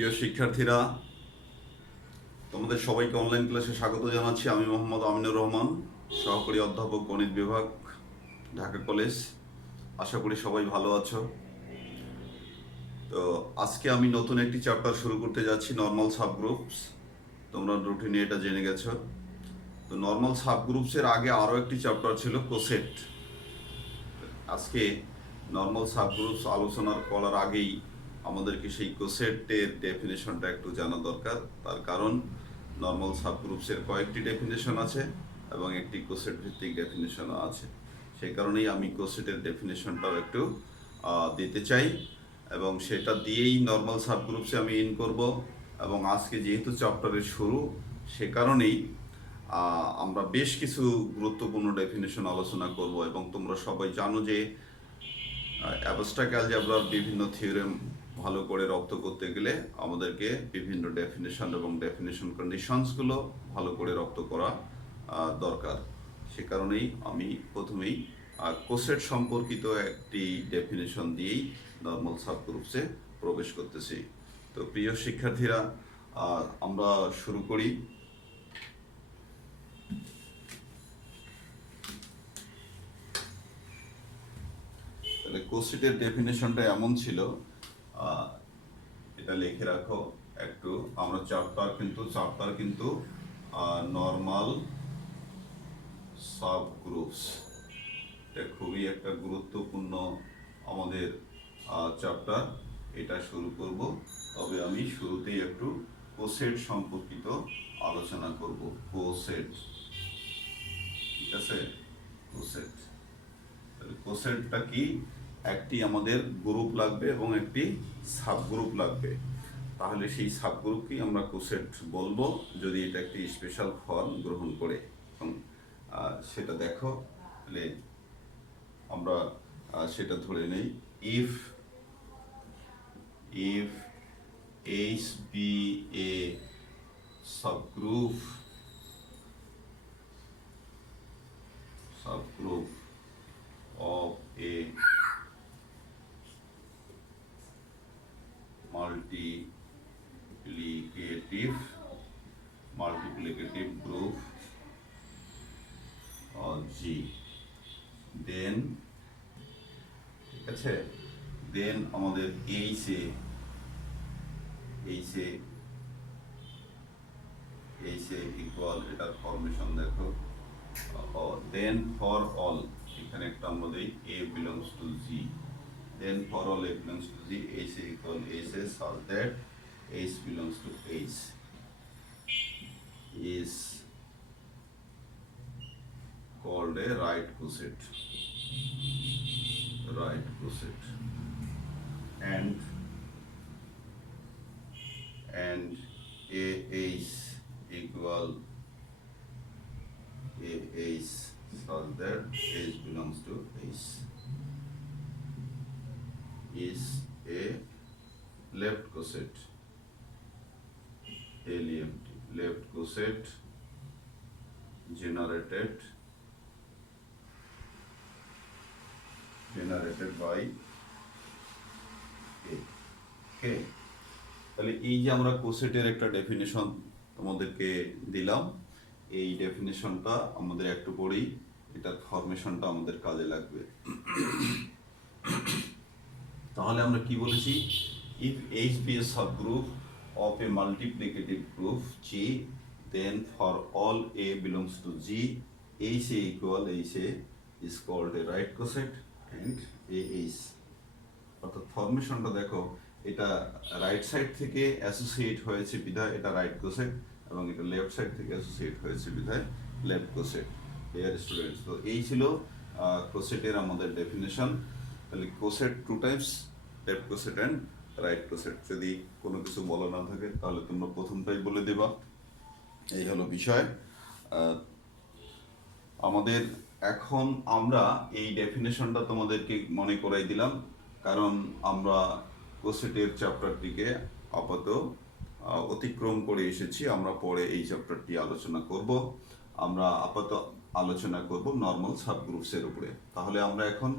প্রিয় শিক্ষার্থীরা, তোমাদের সবাইকে অনলাইন ক্লাসে স্বাগত জানাচ্ছি। আমি মোহাম্মদ আমিনুর রহমান, সহকারী অধ্যাপক, গণিত বিভাগ, ঢাকা কলেজ। আশা করি সবাই ভালো আছো। তো আজকে আমি নতুন একটি চ্যাপ্টার শুরু করতে যাচ্ছি, নর্মাল সাবগ্রুপস। তোমরা রুটিনে এটা জেনে গেছো। তো নর্মাল সাবগ্রুপসের আগে আরও একটি চ্যাপ্টার ছিল কোসেট। আজকে নর্মাল সাবগ্রুপস আলোচনা করার আগেই আমাদেরকে সেই কোসেটের ডেফিনেশনটা একটু জানা দরকার। তার কারণ নর্মাল সাবগ্রুপসের কয়েকটি ডেফিনেশন আছে এবং একটি কোসেট ভিত্তিক ডেফিনেশনও আছে। সেই কারণেই আমি কোসেটের ডেফিনেশনটাও একটু দিতে চাই এবং সেটা দিয়েই নর্মাল সাবগ্রুপসে আমি ইন করব। এবং আজকে যেহেতু চ্যাপ্টারের শুরু, সে কারণেই আমরা বেশ কিছু গুরুত্বপূর্ণ ডেফিনেশন আলোচনা করব। এবং তোমরা সবাই জানো যে অ্যাবস্ট্রাক্ট অ্যালজেব্রার বিভিন্ন থিওরেম ভালো করে রপ্ত করতে গেলে আমাদেরকে বিভিন্ন ডেফিনেশন এবং ডেফিনেশন কন্ডিশনসগুলো ভালো করে রপ্ত করা দরকার। সে কারণেই আমি প্রথমেই কোসেট সম্পর্কিত একটি ডেফিনেশন দিয়েই নর্মাল সাবগ্রুপসে প্রবেশ করতেছি। তো প্রিয় শিক্ষার্থীরা, আমরা শুরু করি। তাহলে কোসেটের ডেফিনেশনটা এমন ছিল, এটা লিখে রাখো একটু। আমরা চ্যাপ্টার কিন্তু নর্মাল সাবগ্রুপস, এটা খুবই একটা গুরুত্বপূর্ণ আমাদের চ্যাপ্টার। এটা শুরু করব, তবে আমি শুরুতেই একটু কোসেট সম্পর্কিত আলোচনা করব। কোসেট, ঠিক আছে? কোসেট, কোসেটটা কি? একটি আমাদের গ্রুপ লাগবে এবং একটি সাবগ্রুপ লাগবে। তাহলে সেই সাবগ্রুপকেই আমরা কোসেট বলবো, যদি এটা একটি স্পেশাল ফর্ম গ্রহণ করে। এবং সেটা দেখো, তাহলে আমরা সেটা ধরে নেই। If H be a subgroup of a multiplicative group G, then ঠিক আছে, দেন আমাদের H ইকুয়াল, এটার ফরমেশন দেখো। দেন ফর অল, এখানে একটা আমাদের A belongs to G, then for all A belongs to G, H equal H such that H belongs to H is called a right coset, and AH equal AH such that H belongs to H is a left coset, left coset generated by A. Okay, তাহলে এই যে আমরা কোসেটের একটা definition তোমাদেরকে দিলাম, এই ডেফিনেশনটা আমাদের একটু পরেই এটার ফরমেশনটা আমাদের কাজে লাগবে। তাহলে আমরা কি বলেছি? If H be a subgroup of a multiplicative group G, then for all A belongs to G, HA equal HA is called a right coset and AH, অর্থাৎ ফরমেশনটা দেখো, এটা রাইট সাইড থেকে অ্যাসোসিয়েট হয়েছে বিধায় এটা রাইট কোসেট, এবং এটা left side থেকে অ্যাসোসিয়েট হয়েছে বিধায় লেফট কোসেট। ডিয়ার স্টুডেন্টস, তো এই ছিল কোসেটের আমাদের ডেফিনেশন। তাহলে coset two types, left coset and right coset. যদি কোনো কিছু বলা না থাকে তাহলে তোমরা প্রথমটাই বলে দেবা। এই হলো বিষয় আমাদের। এখন আমরা এই ডেফিনেশনটা তোমাদেরকে মনে করাই দিলাম, কারণ আমরা কোসেটের চ্যাপ্টারটিকে আপাতত অতিক্রম করে এসেছি। আমরা পরে এই চ্যাপ্টারটি আলোচনা করব। আমরা আপাতত আলোচনা করব নর্মাল সাবগ্রুপসের উপরে। তাহলে আমরা এখন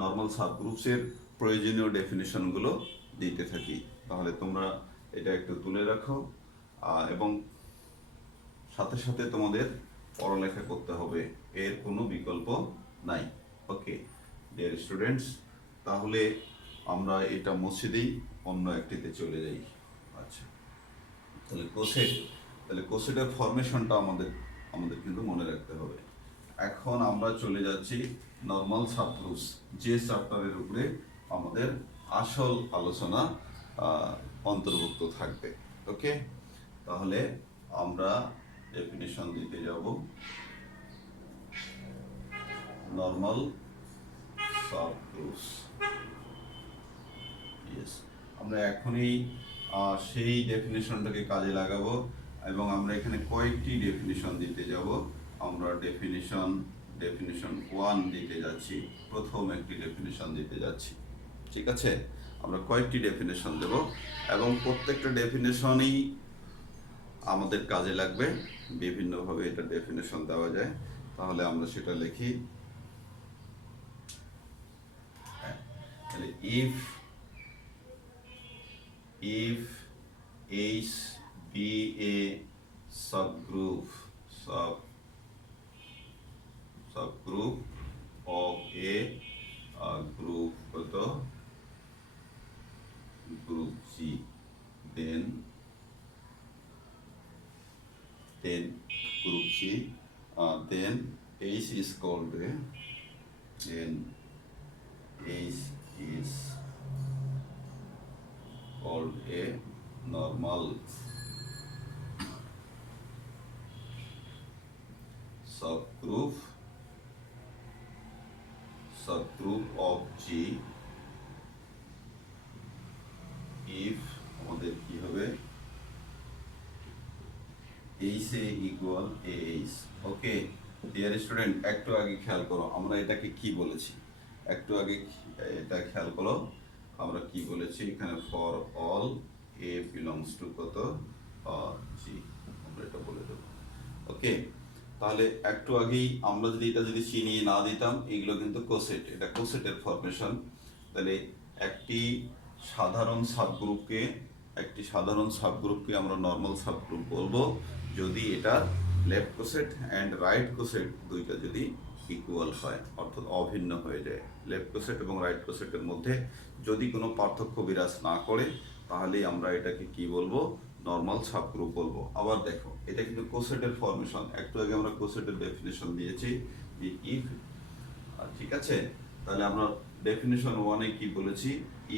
নর্মাল সাবগ্রুপসের প্রয়োজনীয় ডেফিনেশনগুলো দিতে থাকি। তাহলে তোমরা এটা একটু তুলে রাখো, এবং সাথে সাথে তোমাদের পড়ালেখা করতে হবে, এর কোনো বিকল্প নাই। ওকে ডিয়ার স্টুডেন্টস, তাহলে আমরা এটা মুছে দিই, অন্য একটিতে চলে যাই। আচ্ছা, তাহলে কোসেটের ফরমেশনটা আমাদের আমাদের কিন্তু মনে রাখতে হবে। এখন আমরা চলে যাচ্ছি নর্মাল সাবগ্রুপস, যে চ্যাপ্টারের উপরে আমাদের আসল আলোচনা অন্তর্ভুক্ত থাকবে। ওকে, তাহলে আমরা ডেফিনিশন দিতে যাব নর্মাল সাবগ্রুপস। ইয়েস, আমরা এখনই সেই ডেফিনেশনটাকে কাজে লাগাবো এবং আমরা এখানে কয়েকটি ডেফিনেশন দিতে যাব। আমরা ডেফিনেশন 1 দিতে যাচ্ছি, প্রথম একটি ডেফিনেশন দিতে যাচ্ছি। ঠিক আছে, আমরা কয়েকটি ডেফিনেশন দেব এবং প্রত্যেকটা ডেফিনেশনই আমাদের কাজে লাগবে। বিভিন্নভাবে এটা ডেফিনেশন দেওয়া যায়, তাহলে আমরা সেটা লিখি। তাহলে if H be a subgroup of a group group G, then group G, then H is called a normal subgroup of G if আমাদের কি হবে, H A equal AH। Okay dear student, একটু আগে খেয়াল করো আমরা এটাকে কি বলেছি, একটু আগে এটা খেয়াল করো আমরা কি বলেছি এখানে, for all A belongs to কত G, আমরা এটা বলে দেবো। ওকে, তাহলে একটু আগেই আমরা যদি এটা চিনিয়ে না দিতাম, এগুলো কিন্তু কোসেট, এটা কোসেটের ফরমেশন। তাহলে একটি সাধারণ সাবগ্রুপকে আমরা নর্মাল সাবগ্রুপ বলবো যদি এটা লেফট কোসেট অ্যান্ড রাইট কোসেট দুইটা যদি ইকুয়াল হয়, অর্থাৎ অভিন্ন হয়ে যায়। লেফট কোসেট এবং রাইট কোসেটের মধ্যে যদি কোনো পার্থক্য বিরাজ না করে, তাহলেই আমরা এটাকে কি বলবো, নর্মাল সাবগ্রুপ বলবো। আবার দেখো, এটা কিন্তু কোসেটের ফরমেশন, একটু আগে আমরা কোসেটের ডেফিনেশন দিয়েছি যে ইফ, ঠিক আছে। তাহলে আমরা ডেফিনেশন 1-এ কি বলেছি,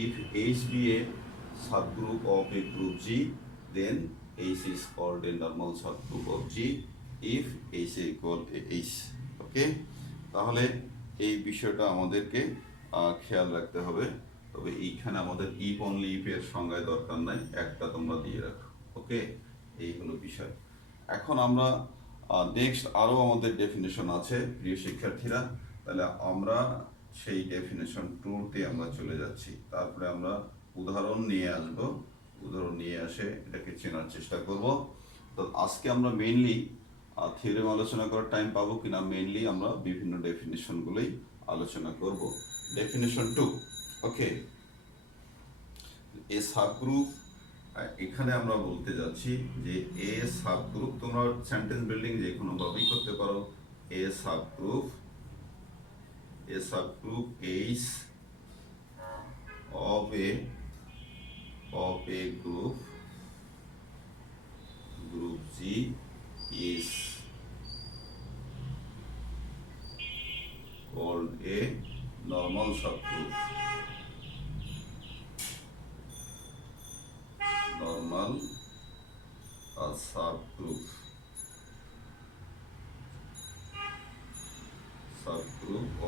if H be a subgroup of a group G, then H is called a normal subgroup of G if H equal H। ওকে, তাহলে এই বিষয়টা আমাদেরকে খেয়াল রাখতে হবে। তবে এইখানে আমাদের ইফ অনলি ইফ এর সংজ্ঞায় দরকার নাই, একটা তোমরা দিয়ে রাখো। ওকে, এই হলো বিষয়। এখন আমরা নেক্সট আরও আমাদের ডেফিনেশন আছে প্রিয় শিক্ষার্থীরা, তাহলে আমরা সেই ডেফিনেশন 2-তে আমরা চলে যাচ্ছি। তারপরে আমরা উদাহরণ নিয়ে আসবো, উদাহরণ নিয়ে আসে এটাকে চেনার চেষ্টা করব। তো আজকে আমরা মেইনলি থিওরিম আলোচনা করার টাইম পাবো কিনা, মেইনলি আমরা বিভিন্ন ডেফিনেশনগুলোই আলোচনা করব। ডেফিনেশন 2, ওকে, এ সাবগ্রুপ, এখানে আমরা বলতে যাচ্ছি যে এ সাবগ্রুপ, তোমরা সেন্টেন্স বিল্ডিং যে কোনো ভাবেই করতে পারো। এ subgroup H of a group G is called a normal subgroup। Normal subgroup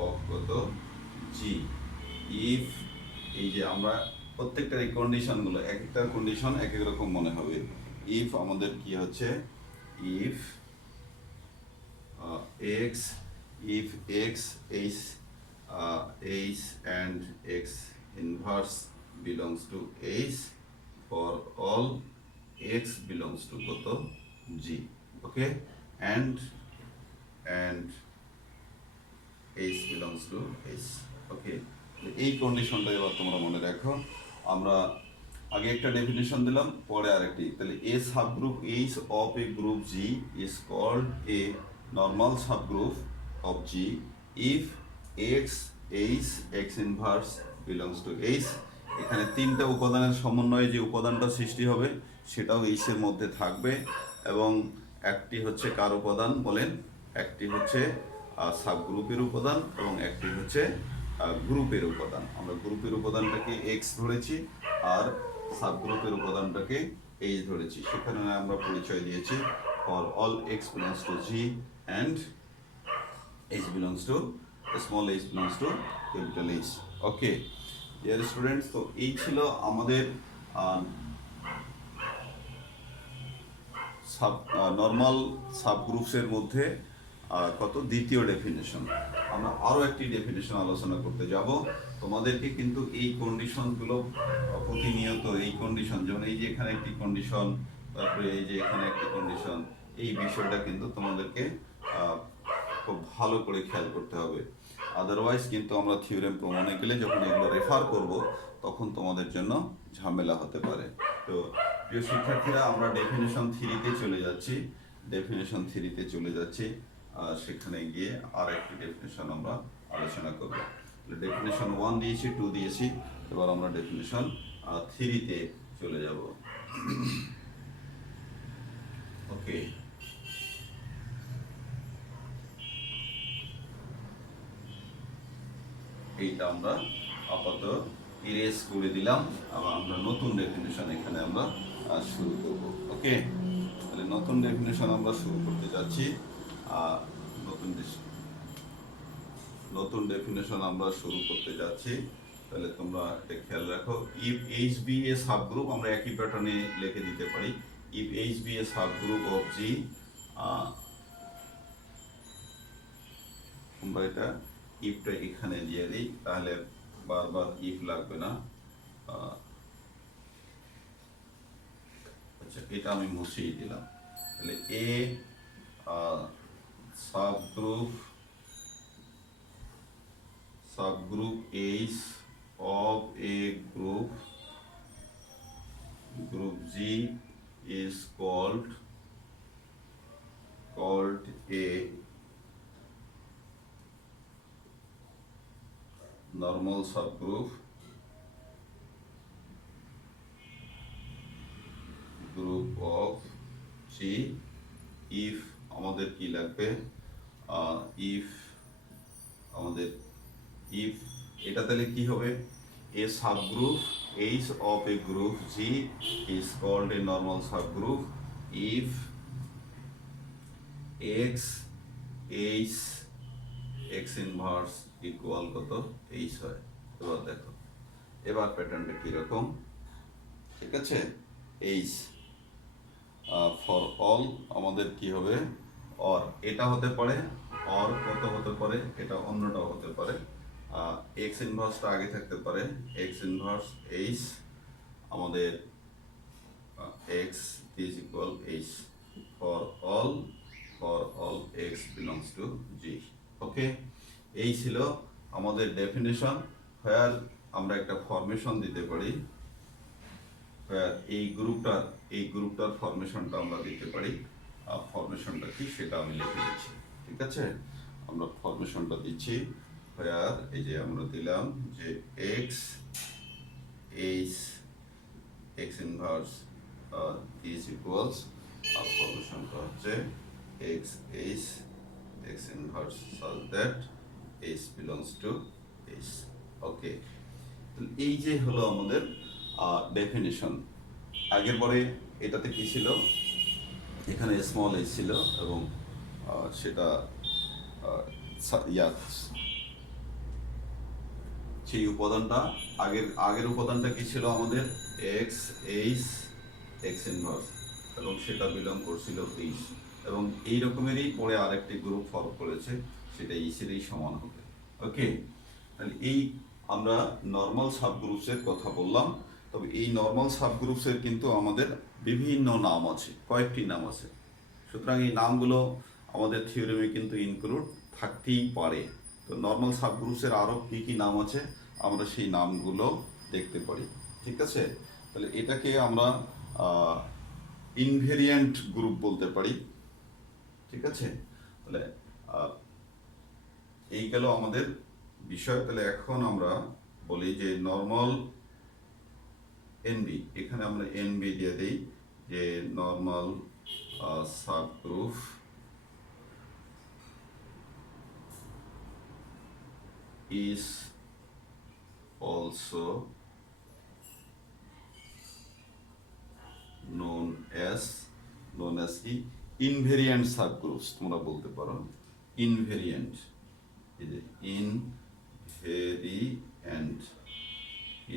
of কত G if, এই যে আমরা প্রত্যেকটা এই কন্ডিশনগুলো, এক একটা কন্ডিশন এক এক রকম মনে হবে। ইফ আমাদের কি হচ্ছে, if x, if x and x inverse belongs to H for all x belongs to কত G। Okay, and H belongs to H। ওকে, এই কন্ডিশনটা এবার তোমরা মনে রাখো। আমরা আগে একটা ডেফিনেশন দিলাম, পরে আরেকটি। তাহলে a subgroup H of a group G is called a normal subgroup of G if X H X inverse belongs to H. এখানে তিনটা উপাদানের সমন্বয়ে যে উপাদানটা সৃষ্টি হবে সেটাও এইচের মধ্যে থাকবে, এবং একটি হচ্ছে কার উপাদান বলেন, একটি হচ্ছে সাবগ্রুপের উপাদান এবং একটি হচ্ছে গ্রুপের উপাদান। আমরা গ্রুপের উপাদানটাকে এক্স ধরেছি আর সাবগ্রুপের উপাদানটাকে এইচ ধরেছি। সেখানে আমরা পরিচয় দিয়েছি for all X belongs to G and H belongs two small H belongs two capital H. Okay dear students, তো এই ছিল আমাদের নর্মাল সাবগ্রুপসের মধ্যে কত দ্বিতীয় ডেফিনেশন। আমরা আরও একটি ডেফিনেশন আলোচনা করতে যাব। তোমাদেরকে কিন্তু এই কন্ডিশনগুলো প্রতিনিয়ত, এই কন্ডিশন যেমন এই যে এখানে একটি কন্ডিশন, তারপরে এই যে এখানে একটি কন্ডিশন, এই বিষয়টা কিন্তু তোমাদেরকে খুব ভালো করে খেয়াল করতে হবে। আদারওয়াইজ কিন্তু আমরা থিওরেম প্রমাণে গেলে যখন এগুলো রেফার করব তখন তোমাদের জন্য ঝামেলা হতে পারে। তো প্রিয় শিক্ষার্থীরা, আমরা ডেফিনেশন থ্রিতে চলে যাচ্ছি। ডেফিনেশন থ্রিতে চলে যাচ্ছি, সেখানে গিয়ে আর একটি ডেফিনেশন আমরা আলোচনা করব। ডেফিনেশন 1 দিয়েছি, 2 দিয়েছি, এবার আমরা ডেফিনেশন 3তে চলে যাব। ওকে, এইটা আমরা আপাতত ইরেজ করে দিলাম, আবার আমরা নতুন ডেফিনেশন এখানে আমরা শুরু করব। ওকে, তাহলে নতুন ডেফিনেশন আমরা শুরু করতে যাচ্ছি। নতুন ডেফিনেশন আমরা শুরু করতে যাচ্ছি। তাহলে তোমরা এটা খেয়াল রাখো, if H be a subgroup, আমরা একই প্যাটার্নে লিখে দিতে পারি, if H be a subgroup of G, আমরা এটা ইফটা এখানে দিয়ে দিই, তাহলে বারবার ইফ লাগবে না। আচ্ছা, এটা আমি মুছিয়ে দিলাম। তাহলে এ subgroup H of a group G is called a normal subgroup of G if আমাদের কি লাগবে, if আমাদের if এটা তাহলে কি হবে, a subgroup H of a group G is called a normal subgroup if x h x inverse equal কত h হয়। এবার দেখো, এবার প্যাটার্নটা কিরকম, ঠিক আছে। h ফর অল আমাদের কি হবে, অর এটা হতে পারে, অর কত হতে পারে, এটা অন্যটাও হতে পারে। এক্স ইনভার্সটা আগে থাকতে পারে, এক্স ইনভার্স এইচ আমাদের X is equal H for all X belongs to G. Okay, এই ছিল আমাদের ডেফিনেশন। হোয়ার আমরা একটা ফরমেশন দিতে পারি, এই গ্রুপটার ফরমেশনটা আমরা দিতে পারি। ফরমেশনটা কি সেটা আমি লিখে দিচ্ছি, ঠিক আছে। আমরা ফরমেশনটা দিচ্ছি, হোয়ার এই যে আমরা দিলাম যে X H X inverse is equals, আর ফরমেশনটা হচ্ছে X H X inverse such that H belongs to H. Okay, এই যে হলো আমাদের ডেফিনেশন। আগের পরে এটাতে কি ছিল, এখানে স্মল এইচ ছিল এবং সেটা সেই উপাদানটা আগের উপাদানটা কি ছিল আমাদের এক্স এইচ এক্স ইনভার্স, এবং সেটা বিলং করছিল এইচ, এবং এই রকমেরই পরে আরেকটি গ্রুপ ফর্ম করেছে, সেটা এইচেরই সমান হবে। ওকে, তাহলে এই আমরা নর্মাল সাবগ্রুপসের কথা বললাম। তবে এই নর্মাল সাবগ্রুপসের কিন্তু আমাদের বিভিন্ন নাম আছে, কয়েকটি নাম আছে। সুতরাং এই নামগুলো আমাদের থিওরেমে কিন্তু ইনক্লুড থাকতেই পারে। তো নর্মাল সাবগ্রুপসের আরও কী কী নাম আছে আমরা সেই নামগুলো দেখতে পারি, ঠিক আছে। তাহলে এটাকে আমরা ইনভেরিয়েন্ট গ্রুপ বলতে পারি, ঠিক আছে। তাহলে আহ, এই গেল আমাদের বিষয়। তাহলে এখন আমরা বলি যে নর্মাল এনবি, এখানে আমরা এনবি দিয়ে দিই যে normal subgroup is also known as কি ইনভেরিয়েন্ট সাবগ্রুপস তোমরা বলতে পারো। ইনভেরিয়েন্ট, এই যে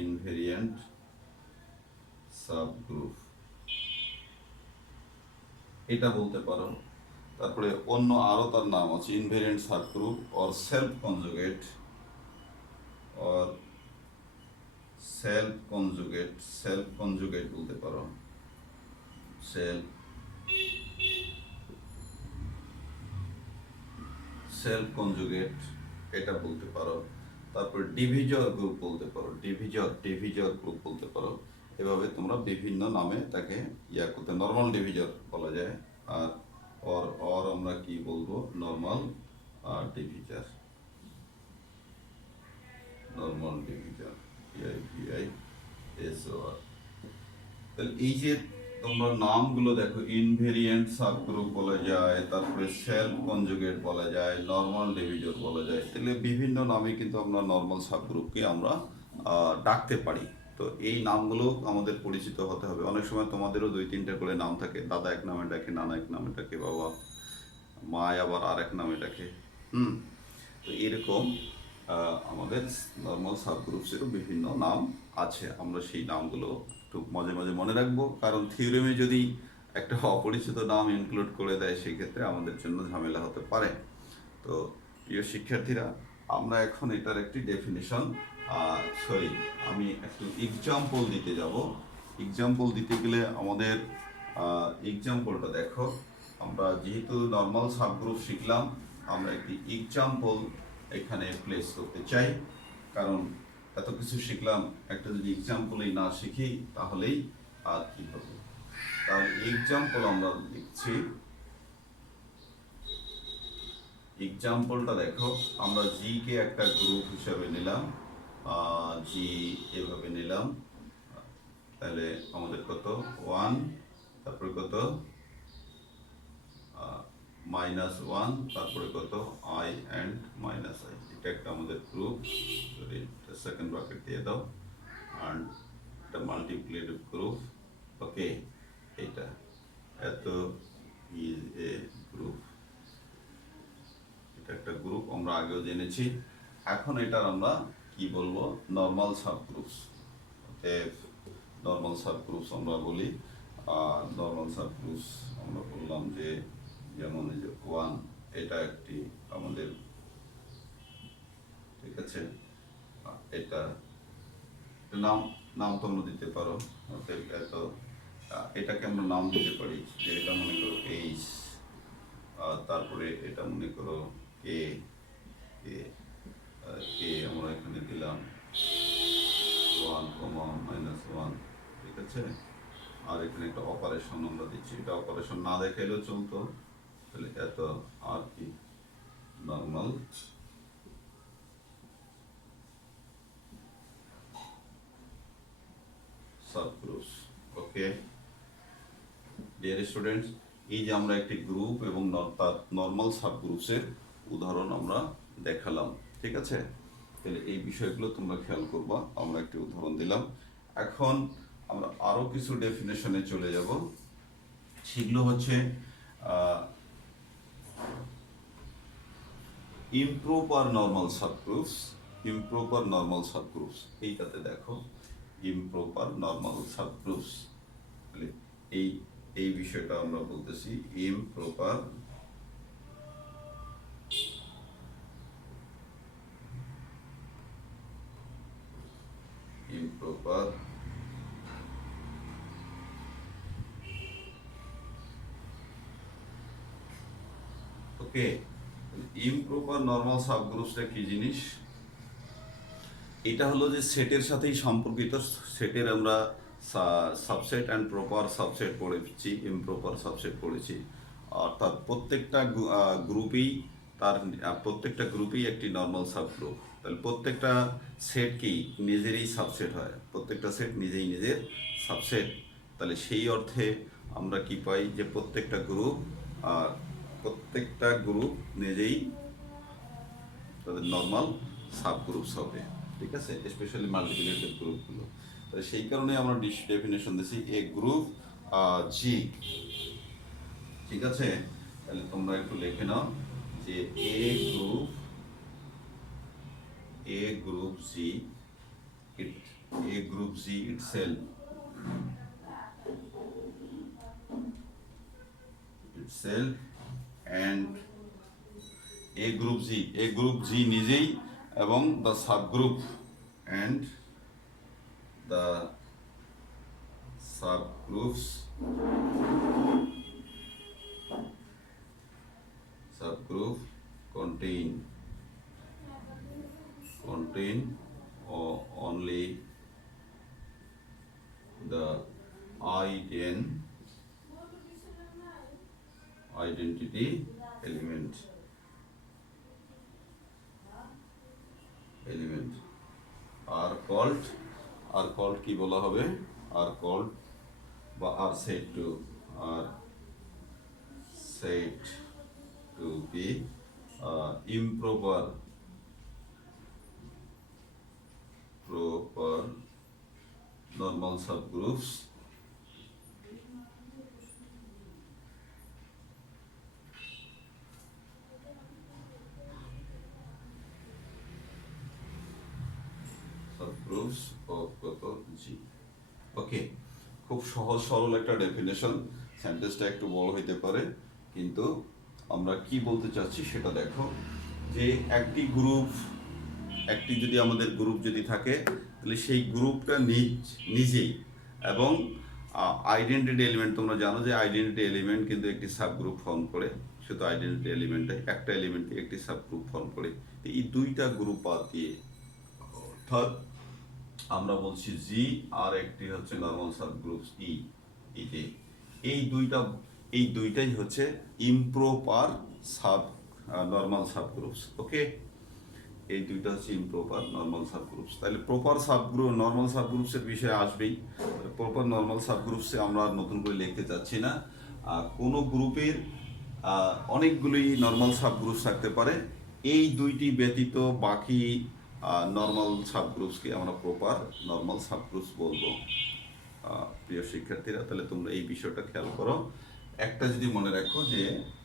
ইনভেরিয়েন্ট সাবগ্রুপ এটা বলতে পারো। তারপরে অন্য আরো তার নাম আছে invariant subgroup or self conjugate, or self conjugate বলতে পারো, সেলফ কনজুগেট এটা বলতে পারো। তারপর ডিভিজর গ্রুপ বলতে পারো, ডিভিজর গ্রুপ বলতে পারো। এভাবে তোমরা বিভিন্ন নামে তাকে করতে, নর্মাল ডিভিজর বলা যায়। আর অর আমরা কি বলবো, normal divisor, normal divisor, PIVISOR। তাহলে এই যে তোমরা নামগুলো দেখো, ইনভেরিয়েন্ট সাবগ্রুপ বলা যায়, তারপরে সেলফ কনজুগেট বলা যায়, নর্মাল ডিভিজর বলা যায়। তাহলে বিভিন্ন নামে কিন্তু আমরা নর্মাল সাবগ্রুপকে আমরা ডাকতে পারি। তো এই নামগুলো আমাদের পরিচিত হতে হবে। অনেক সময় তোমাদেরও 2-3টা করে নাম থাকে, দাদা এক নামে ডাকে, নানা এক নামে ডাকে, বাবা মা আবার আর এক নামে ডাকে। তো এরকম আমাদের নর্মাল সাবগ্রুপসেরও বিভিন্ন নাম আছে। আমরা সেই নামগুলো একটু মাঝে মাঝে মনে রাখবো, কারণ থিওরেমে যদি একটা অপরিচিত নাম ইনক্লুড করে দেয় সেক্ষেত্রে আমাদের জন্য ঝামেলা হতে পারে। তো প্রিয় শিক্ষার্থীরা, আমরা এখন এটার একটি ডেফিনিশন, আমি একটু এক্সাম্পল দিতে যাব। এক্সাম্পল দিতে গেলে আমাদের এক্সাম্পলটা দেখো, আমরা যেহেতু নর্মাল সাবগ্রুপ শিখলাম, আমরা একটি এক্সাম্পল এখানে প্লেস করতে চাই। কারণ এত কিছু শিখলাম, একটা যদি এক্সাম্পলই না শিখি তাহলেই আর কি হবে। তাহলে এক্সাম্পল আমরা লিখছি। এক্সাম্পলটা দেখো, আমরা জি কে একটা গ্রুপ হিসাবে নিলাম, জি এভাবে নিলাম। তাহলে আমাদের কত 1, তারপরে কত -1, তারপরে কত I and -I। এটা একটা আমাদের গ্রুপ, সরি সেকেন্ড ব্র্যাকেট দিয়ে দাও, and এটা মাল্টিপ্লিকেটিভ গ্রুপ। ওকে, এটা এত ইজ এ গ্রুপ, এটা একটা গ্রুপ আমরা আগেও জেনেছি। এখন এটার আমরা কি বলবো, নর্মাল সাবগ্রুপস। নর্মাল সাবগ্রুপস আমরা বলি। নর্মাল সাবগ্রুপস আমরা বললাম যে, যেমন এই যে 1, এটা একটি আমাদের, ঠিক আছে। এটা নাম তোমরা দিতে পারো। এটাকে আমরা নাম দিতে পারি যে এটা মনে করো H, তারপরে এটা মনে করো কে আমরা এখানে দিলাম 1, -1, ঠিক আছে। আর এখানে একটা অপারেশন আমরা দিচ্ছি, এটা অপারেশন না দেখাইলেও চলতো। তাহলে এত আর কি নর্মাল সাবগ্রুপস। ওকে ডিয়ার স্টুডেন্টস, এই যে আমরা একটি গ্রুপ এবং তার নর্মাল সাবগ্রুপসের উদাহরণ আমরা দেখালাম, ঠিক আছে। তাহলে এই বিষয়গুলো তোমরা খেয়াল করবা। আমরা একটি উদাহরণ দিলাম। এখন আমরা আরো কিছু ডেফিনেশনে চলে যাব। সেগুলো হচ্ছে ইমপ্রপার নর্মাল সাবগ্রুপস, ইমপ্রপার নর্মাল সাবগ্রুপস। এইটাতে দেখো ইমপ্রপার নর্মাল সাবগ্রুপস, তাহলে এই বিষয়টা আমরা বলতেছি ইমপ্রপার ওকে। ইমপ্রপার নর্মাল সাবগ্রুপসটা কি জিনিস? এটা হলো যে সেটের সাথেই সম্পর্কিত, সেটের আমরা সাবসেট অ্যান্ড প্রপার সাবসেট পড়েছি, ইমপ্রপার সাবসেট পড়েছি। অর্থাৎ প্রত্যেকটা প্রত্যেকটা গ্রুপেই একটি নর্মাল সাবগ্রুপ। তাহলে প্রত্যেকটা সেট কি নিজেরই সাবসেট হয়, প্রত্যেকটা সেট নিজেই নিজের সাবসেট। তাহলে সেই অর্থে আমরা কি পাই যে প্রত্যেকটা গ্রুপ নিজেই তাদের নর্মাল সাবগ্রুপস হবে, ঠিক আছে, স্পেশালি মাল্টিপ্লিকেটিভ গ্রুপগুলো। তাহলে সেই কারণে আমরা ডেফিনেশন দিছি এ গ্রুপ জি, ঠিক আছে। তাহলে তোমরা একটু লিখে নাও যে a group G itself and a group G নিজেই এবং the subgroup and the subgroups subgroup contain only the identity element are called কি বলা হবে, are called বা are said to be improper normal subgroups of কত জি। ওকে, খুব সহজ সরল একটা ডেফিনেশন। সেন্টেন্সটা একটু বড় হইতে পারে, কিন্তু আমরা কি বলতে চাচ্ছি সেটা দেখো যে একটি যদি আমাদের গ্রুপ যদি থাকে, তাহলে সেই গ্রুপটা নিজেই এবং আইডেন্টিটি এলিমেন্ট, তোমরা জানো যে আইডেন্টিটি এলিমেন্ট কিন্তু একটি সাবগ্রুপ ফর্ম করে, শুধু আইডেন্টিটি এলিমেন্টে একটা এলিমেন্টকে একটি সাবগ্রুপ ফর্ম করে। এই দুইটা গ্রুপ বাদ দিয়ে অর্থাৎ আমরা বলছি জি আর একটি হচ্ছে নর্মাল সাবগ্রুপ এই দুইটাই হচ্ছে ইমপ্রপার নর্মাল সাবগ্রুপস। ওকে, এই দুইটা হচ্ছে ইমপ্রপার নর্মাল সাবগ্রুপস। তাহলে প্রপার নর্মাল সাবগ্রুপসের বিষয়ে আসবেই। প্রপার নর্মাল সাবগ্রুপসে আমরা আর নতুন করে লিখতে চাচ্ছি না। কোনো গ্রুপের অনেকগুলোই নর্মাল সাবগ্রুপস থাকতে পারে, এই দুইটি ব্যতীত বাকি নর্মাল সাবগ্রুপসকে আমরা প্রপার নর্মাল সাবগ্রুপস বলবো। প্রিয় শিক্ষার্থীরা, তাহলে তোমরা এই বিষয়টা খেয়াল করো। একটা যদি মনে রাখো যে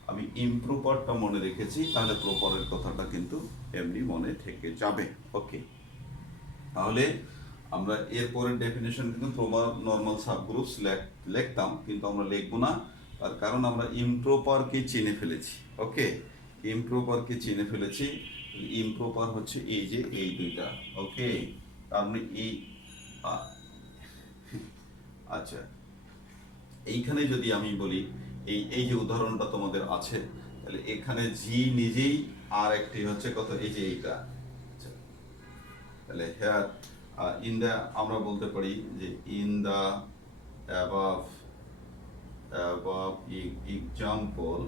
আমি ইমপ্রপারটা মনে রেখেছি, তাহলে প্রপারের কথাটা কিন্তু এমনি মনে থেকে যাবে। ওকে, তাহলে আমরা এরপরের ডেফিনেশন কিন্তু প্রপার নর্মাল সাবগ্রুপস লিখতাম, কিন্তু আমরা লিখবো না, তার কারণ আমরা ইমপ্রপারকে চিনে ফেলেছি। ওকে, ইমপ্রপারকে চিনে ফেলেছি। ইমপ্রপার হচ্ছে এই যে এই দুইটা। ওকে, তার মানে এই আচ্ছা, এইখানে যদি আমি বলি এই যে উদাহরণটা তোমাদের আছে, তাহলে এখানে জি নিজেই আর একটি হচ্ছে কত, এই যে এইটা। তাহলে হেয়ার ইন দা আমরা বলতে পারি যে in the above example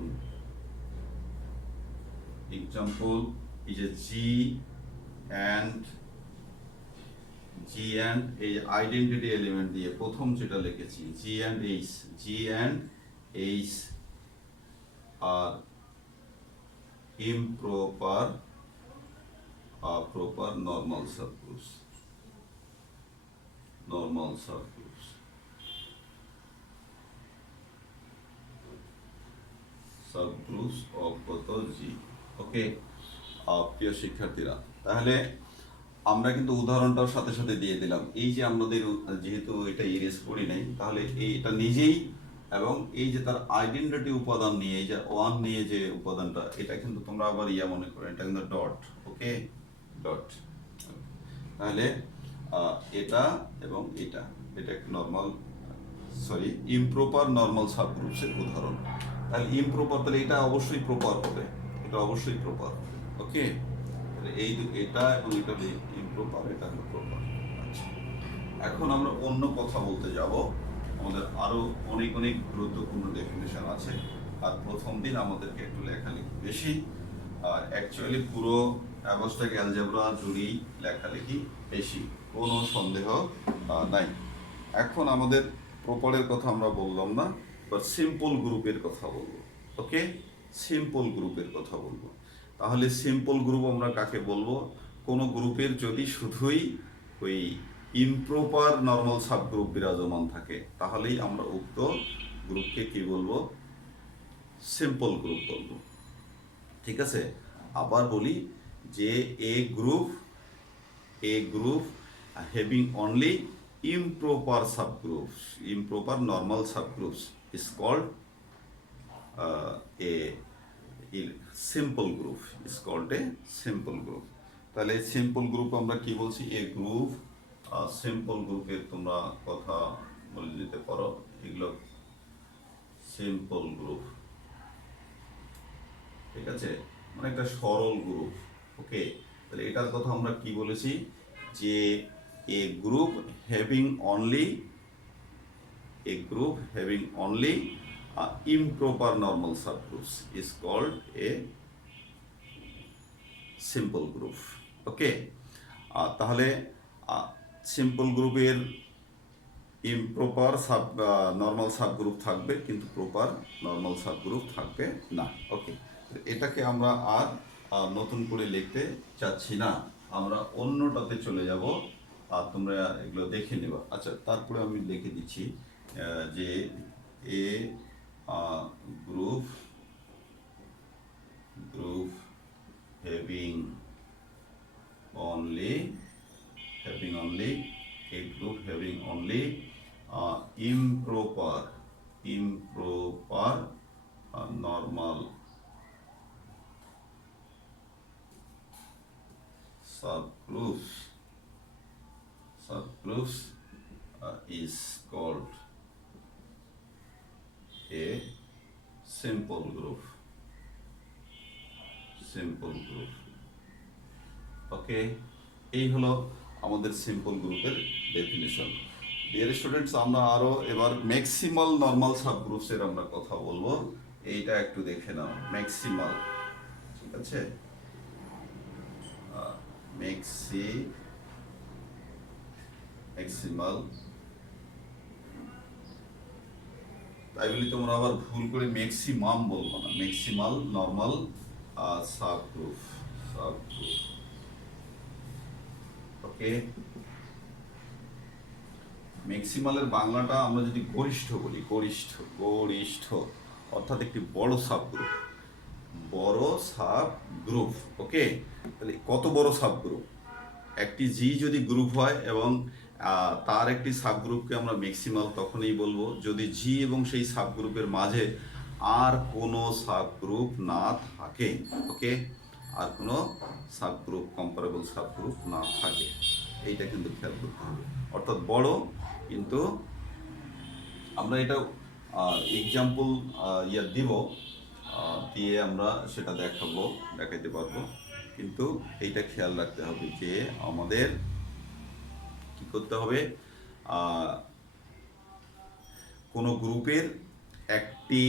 is a G and এই আইডেন্টিটি এলিমেন্ট দিয়ে প্রথম যেটা লিখেছি G and H are improper proper normal subgroups of কত G। ওকে, প্রিয় শিক্ষার্থীরা, তাহলে আমরা কিন্তু উদাহরণটার সাথে সাথে দিয়ে দিলাম। এই যে আমাদের যেহেতু এটা ইরেজ করি নাই, তাহলে এটা নিজেই এবং এই যে তার আইডেন্টিটি উপাদান নিয়ে, এই যে ওয়ান নিয়ে যে উপাদানটা, এটা কিন্তু তোমরা আবার মনে করো, এটা কিন্তু ডট। ওকে, ডট। তাহলে এটা এবং এটা একটা নর্মাল ইমপ্রপার নর্মাল সাবগ্রুপসের উদাহরণ। তাহলে ইমপ্রপার, তাহলে এটা অবশ্যই প্রপার হবে, এটা অবশ্যই প্রপার। ওকে, তাহলে এটা এবং এটা ইমপ্রপার, এটা হলো প্রপার। আচ্ছা, এখন আমরা অন্য কথা বলতে যাব। আমাদের আরো অনেক অনেক গুরুত্বপূর্ণ ডেফিনেশন আছে, আর প্রথম দিন আমাদেরকে একটু লেখালেখি বেশি, আর অ্যাকচুয়ালি পুরো অ্যাবস্ট্রাক্ট অ্যালজেব্রা জুড়েই লেখালেখি বেশি, কোনো সন্দেহ নাই। এখন আমাদের প্রপারের কথা আমরা বললাম না, এবার সিম্পল গ্রুপের কথা বলবো। ওকে, সিম্পল গ্রুপের কথা বলবো। তাহলে সিম্পল গ্রুপ আমরা কাকে বলবো? কোনো গ্রুপের যদি শুধুই ওই ইমপ্রপার নর্মাল সাবগ্রুপ বিরাজমান থাকে, তাহলেই আমরা উক্ত গ্রুপকে কি বলবো? সিম্পল গ্রুপ বলবো। ঠিক আছে, আবার বলি যে a group having only improper subgroups, improper normal subgroups is called a simple group, is called a simple group. তাহলে সিম্পল গ্রুপ আমরা কি বলছি? এ গ্রুপ সিম্পল গ্রুপের তোমরা কথা বলে দিতে পারো, এগুলো সিম্পল গ্রুপ। ঠিক আছে, মানে একটা সরল গ্রুপ। ওকে, তাহলে এটার কথা আমরা কি বলেছি? যে a group having only improper normal subgroups is called a simple group. ওকে, তাহলে সিম্পল গ্রুপের ইমপ্রপার নর্মাল সাবগ্রুপ থাকবে, কিন্তু প্রপার নর্মাল সাবগ্রুপ থাকবে না। ওকে, এটাকে আমরা আর নতুন করে লিখতে চাচ্ছি না, আমরা অন্যটাতে চলে যাব, আর তোমরা এগুলো দেখে নেবা। আচ্ছা, তারপরে আমি লিখে দিচ্ছি যে a group having only improper normal subgroups is called a simple group. Okay, এই হলো আমাদের সিম্পল গ্রুপের ডেফিনিশন। ডিয়ার স্টুডেন্টস, আমরা আরো এবার ম্যাক্সিমাল নরমাল সাবগ্রুপসের আমরা কথা বলবো। এইটা একটু দেখে নাও, ম্যাক্সিমাল। ঠিক আছে, ম্যাক্সিমাল। তাই বলি তোমরা আবার ভুল করে ম্যাক্সিমাম বলবো না, ম্যাক্সিমাল নরমাল সাবগ্রুপ। ওকে, ম্যাক্সিমালের বাংলাটা আমরা যদি গরিষ্ঠ বলি, গরিষ্ঠ অর্থাৎ একটি বড় সাবগ্রুপ। ওকে, তাহলে কত বড় সাবগ্রুপ? একটি জি যদি গ্রুপ হয় এবং তার একটি সাবগ্রুপকে আমরা ম্যাক্সিমাল তখনই বলবো যদি জি এবং সেই সাবগ্রুপের মাঝে আর কোনো সাবগ্রুপ না থাকে। ওকে, আর কোনো সাবগ্রুপ, কম্পারেবল সাবগ্রুপ না থাকে, এইটা কিন্তু খেয়াল করতে হবে। অর্থাৎ বড়, কিন্তু আমরা এটা এক্সাম্পল দিব, দিয়ে আমরা সেটা দেখাইতে পারবো। কিন্তু এইটা খেয়াল রাখতে হবে যে আমাদের কি করতে হবে? কোনো গ্রুপের একটি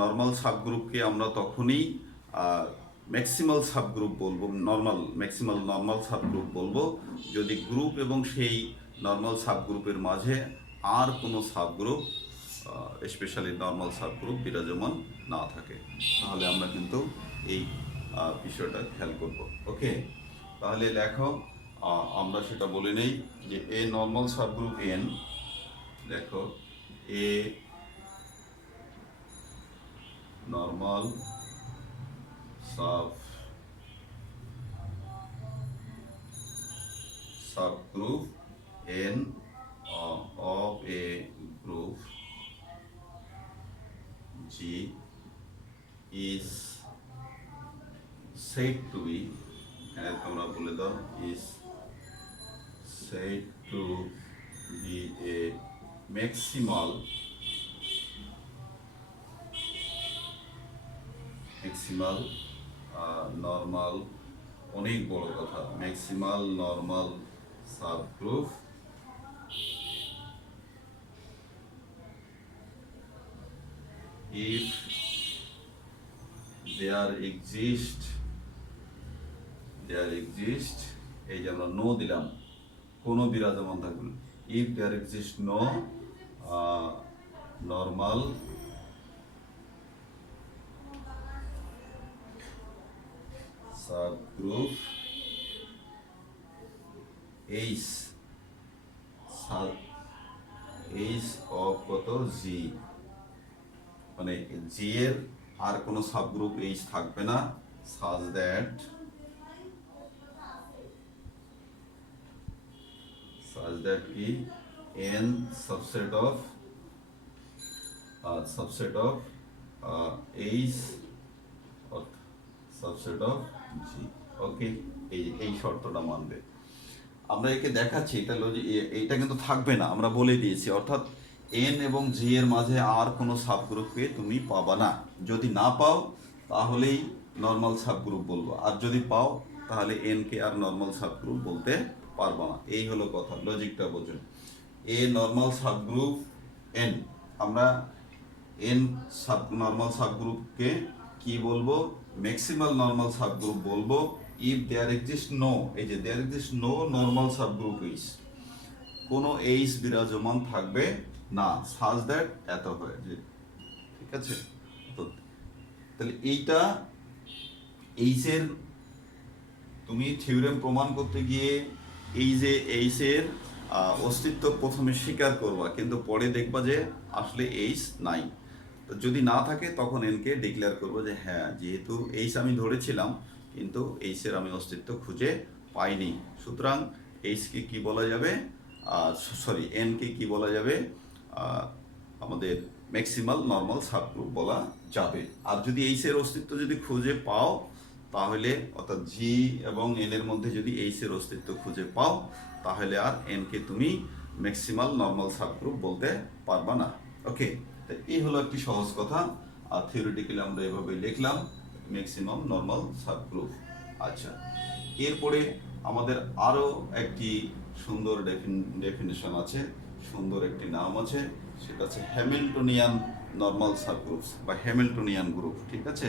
নর্মাল সাবগ্রুপকে আমরা তখনই ম্যাক্সিমাল সাবগ্রুপ বলবো, ম্যাক্সিমাল নর্মাল সাবগ্রুপ বলবো যদি গ্রুপ এবং সেই নর্মাল সাবগ্রুপের মাঝে আর কোনো সাবগ্রুপ, স্পেশালি নর্মাল সাবগ্রুপ বিরাজমান না থাকে, তাহলে আমরা কিন্তু এই বিষয়টা খেয়াল করব। ওকে, তাহলে লেখো, আমরা সেটা বলে নেই যে এ নর্মাল সাবগ্রুপ এন, দেখো এ normal subgroup n of a group G is said to be, তোমরা বলে দাও, is said to be a maximal normal, অনেক বড় কথা, maximal normal subgroup if there exist এই যে আমরা নো দিলাম, কোনো বিরাজমান থাকবে না। If there exist no normal subgroup H of কত জি, মানে জি এর আর কোনো সাবগ্রুপ এইচ থাকবে না, সাজ দ্যাট কি n subset of H or subset of G। ওকে, এই শর্তটা মানবে। আমরা একে দেখাচ্ছি, এইটা কিন্তু থাকবে না, আমরা বলে দিয়েছি। অর্থাৎ n এবং g এর মাঝে আর কোনো সাবগ্রুপকে তুমি পাবা না। যদি না পাও তাহলেই নর্মাল সাবগ্রুপ বলবো, আর যদি পাও তাহলে n কে আর নর্মাল সাবগ্রুপ বলতে পারবো না। এই হলো কথা, লজিকটা বোঝেন। এ নর্মাল সাবগ্রুপ n, আমরা n নর্মাল সাবগ্রুপকে কি বলবো? ম্যাক্সিমাল নর্মাল সাবগ্রুপ বলবো ইফ দেয়ার এক্সিস্ট নো, এই যে there exist no normal subgroup H, কোনো এইচ বিরাজমান থাকবে না, সাজ দ্যাট এত হয় যে, ঠিক আছে? তো তাহলে এইটা এইচের তুমি থিওরেম প্রমাণ করতে গিয়ে এই যে এইচের অস্তিত্ব প্রথমে স্বীকার করবা, কিন্তু পরে দেখবা যে আসলে এইচ নাই। তো যদি না থাকে তখন এনকে ডিক্লেয়ার করবো যে হ্যাঁ, যেহেতু এইচ আমি ধরেছিলাম কিন্তু এইচের আমি অস্তিত্ব খুঁজে পাইনি, সুতরাং এইচকে কি বলা যাবে, এনকে কি বলা যাবে, আমাদের ম্যাক্সিমাল নর্মাল সাবগ্রুপ বলা যাবে। আর যদি এইচের অস্তিত্ব যদি খুঁজে পাও তাহলে, অর্থাৎ জি এবং এন এর মধ্যে যদি এইচের অস্তিত্ব খুঁজে পাও তাহলে আর এনকে তুমি ম্যাক্সিমাল নর্মাল সাবগ্রুপ বলতে পারবা না। ওকে, তো এই হলো একটি সহজ কথা। আর থিওরিটিক্যালি আমরা এভাবে লিখলাম ম্যাক্সিমাম নর্মাল সাবগ্রুপ। আচ্ছা, এরপরে আমাদের আরও একটি সুন্দর ডেফিনেশন আছে, সুন্দর একটি নাম আছে, সেটা হচ্ছে হ্যামিল্টনিয়ান নর্মাল সাবগ্রুপস বা হ্যামিল্টনিয়ান গ্রুপ। ঠিক আছে,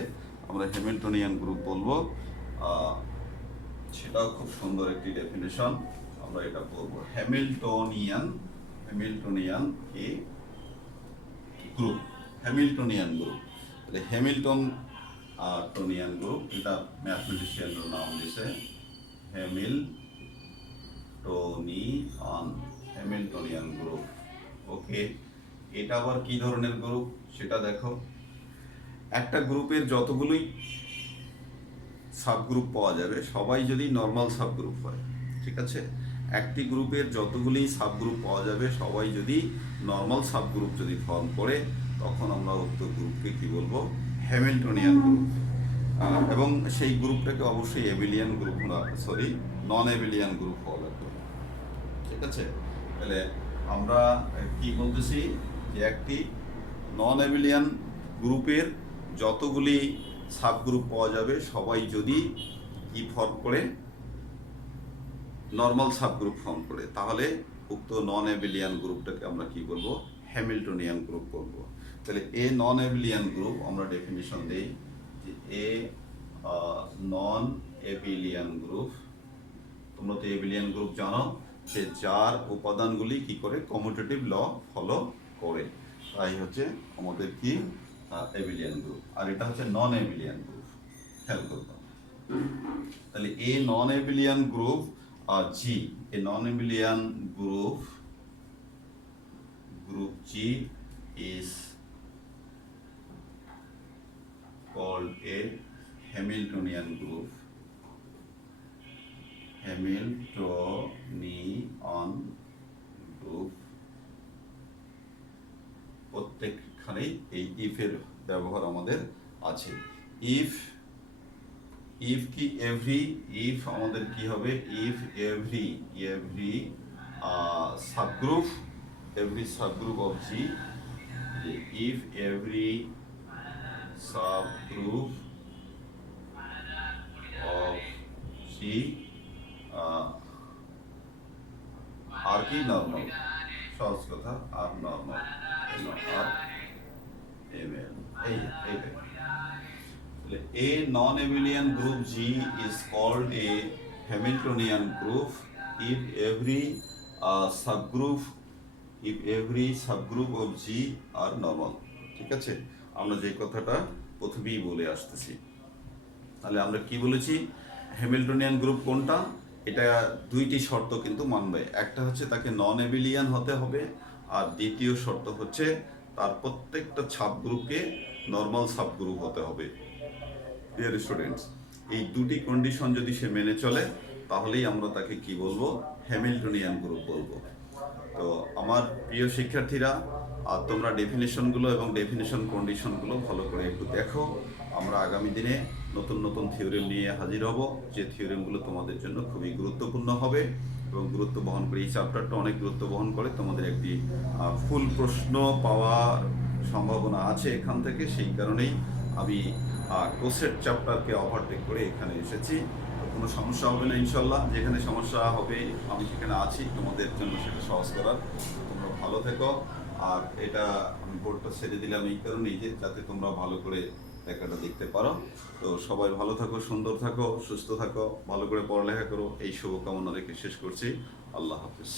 আমরা হ্যামিল্টনিয়ান গ্রুপ বলবো, সেটাও খুব সুন্দর একটি ডেফিনেশন। আমরা এটা বলবো হ্যামিল্টনিয়ান কি গ্রুপ, হ্যামিল্টনিয়ান গ্রুপ। তাহলে হ্যামিল্টনিয়ান গ্রুপ, এটা ম্যাথমেটিশিয়ানের নাম দিয়েছে হ্যামিল্টনিয়ান গ্রুপ। ওকে, এটা আবার কি ধরনের গ্রুপ সেটা দেখো। একটা গ্রুপের যতগুলোই সাবগ্রুপ পাওয়া যাবে সবাই যদি নর্মাল সাবগ্রুপ হয়, ঠিক আছে, একটি গ্রুপের যতগুলি সাবগ্রুপ পাওয়া যাবে সবাই যদি নর্মাল সাবগ্রুপ যদি ফর্ম করে, তখন আমরা উক্ত গ্রুপকে কি বলবো? Hamiltonian group. এবং সেই গ্রুপটাকে অবশ্যই এবিলিয়ান গ্রুপ না, নন এবিলিয়ান গ্রুপ হওয়া লাগবে। ঠিক আছে, তাহলে আমরা কি বলতেছি যে একটি নন এবিলিয়ান গ্রুপের যতগুলি সাবগ্রুপ পাওয়া যাবে সবাই যদি কি ফর্ম করে? নর্মাল সাবগ্রুপ ফর্ম করে, তাহলে উক্ত নন এবিলিয়ান গ্রুপটাকে আমরা কি বলবো? হ্যামিল্টনিয়ান গ্রুপ বলবো। তাহলে এ নন এবিলিয়ান গ্রুপ আমরা ডেফিনিশন দিই যে এ নন এবিলিয়ান গ্রুপ, তোমরা তো এবিলিয়ান গ্রুপ জানো যে যার উপাদানগুলি কি করে? কমিউটেটিভ ল ফলো করে, তাই হচ্ছে আমাদের কি এবিলিয়ান গ্রুপ। আর এটা হচ্ছে নন এবিলিয়ান গ্রুপ, খেয়াল করতে। তাহলে a non abelian group G, a non abelian group G is called a Hamiltonian group. Hamiltonian group, প্রত্যেকখানেই এই ইফের ব্যবহার আমাদের আছে। ইফ কি এভরি, ইফ আমাদের কি হবে? If every subgroup of G, if every subgroup of G আর কি নর্মাল, সহজ কথা, আর নর্মাল, আর এম এল। এইটা a non-abelian group G is called a Hamiltonian group if every subgroup of G are normal. ঠিক আছে, আমরা যে কথাটা প্রথমেই বলে আসতেছি, তাহলে আমরা কি বলেছি, হ্যামিল্টনিয়ান গ্রুপ কোনটা, এটা দুইটি শর্ত কিন্তু মানবে। একটা হচ্ছে তাকে নন এবিলিয়ান হতে হবে, আর দ্বিতীয় শর্ত হচ্ছে তার প্রত্যেকটা সাবগ্রুপকে নর্মাল সাবগ্রুপ হতে হবে। ডিয়ার স্টুডেন্টস, এই দুটি কন্ডিশন যদি সে মেনে চলে তাহলেই আমরা তাকে কি বলবো, হ্যামিল্টনিয়ান গ্রুপ বলবো। তো আমার প্রিয় শিক্ষার্থীরা, আর তোমরা ডেফিনেশনগুলো এবং ডেফিনেশন কন্ডিশনগুলো ভালো করে একটু দেখো। আমরা আগামী দিনে নতুন নতুন থিওরেম নিয়ে হাজির হব, যে থিওরেমগুলো তোমাদের জন্য খুবই গুরুত্বপূর্ণ হবে এবং গুরুত্ব বহন করে, এই চ্যাপ্টারটা অনেক গুরুত্ব বহন করে, তোমাদের একটি ফুল প্রশ্ন পাওয়ার সম্ভাবনা আছে এখান থেকে। সেই কারণেই আমি কোসেট চ্যাপ্টারকে ওভারটেক করে এখানে এসেছি। কোনো সমস্যা হবে না ইনশাল্লাহ, যেখানে সমস্যা হবে আমি সেখানে আছি তোমাদের জন্য সেটা সহজ করার। তোমরা ভালো থেকো। আর এটা আমি বোর্ডটা ছেড়ে দিলাম এই কারণেই যে যাতে তোমরা ভালো করে লেখাটা দেখতে পারো। তো সবাই ভালো থাকো, সুন্দর থাকো, সুস্থ থাকো, ভালো করে পড়ালেখা করো, এই শুভকামনা রেখে শেষ করছি। আল্লাহ হাফিজ।